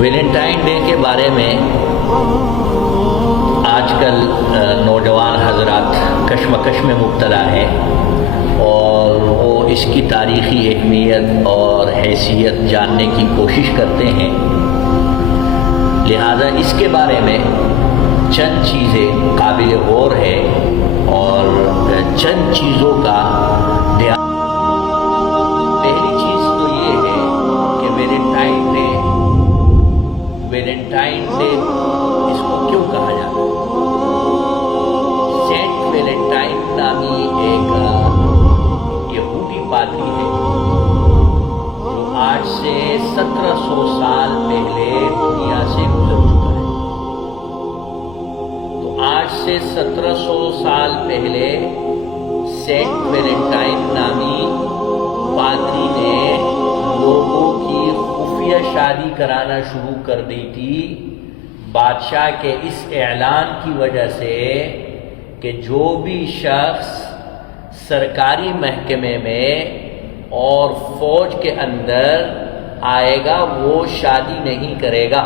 Valentine day کے بارے میں آج کل نوجوان حضرات کشمکش میں مبتلا ہیں اور وہ اس کی تاریخی اہمیت اور حیثیت جاننے کی کوشش کرتے ہیں. لہذا اس کے بارے میں چند چیزیں قابل غور ہے اور چند چیزوں کا دھیان. پہلی چیز تو یہ ہے کہ ویلنٹائن ڈے اس کو کیوں کہا جاتا ہے. سینٹ ویلنٹائن نامی ایک یہودی پادری ہے جو آج سے 1700 سال پہلے دنیا سے گزر چکا ہے. تو آج سے 1700 سال پہلے سینٹ ویلنٹائن نامی پادری نے لوگوں کی خفیہ شادی کرانا شروع کر دی تھی بادشاہ کے اس اعلان کی وجہ سے کہ جو بھی شخص سرکاری محکمے میں اور فوج کے اندر آئے گا وہ شادی نہیں کرے گا.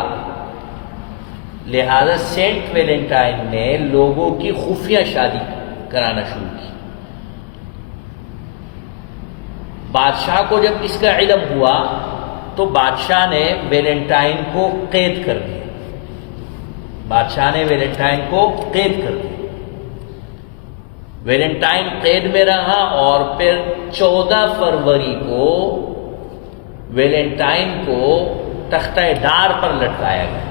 لہذا سینٹ ویلنٹائن نے لوگوں کی خفیہ شادی کرانا شروع کی. بادشاہ کو جب اس کا علم ہوا تو بادشاہ نے ویلنٹائن کو قید کر دیا. ویلنٹائن قید میں رہا اور پھر 14 فروری کو ویلنٹائن کو تختہ ڈار پر لٹکایا گیا،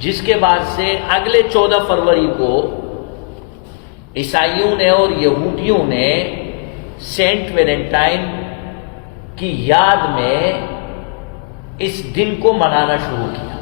جس کے بعد سے اگلے 14 فروری کو عیسائیوں نے اور یہودیوں نے سینٹ ویلنٹائن کی یاد میں اس دن کو منانا شروع کیا.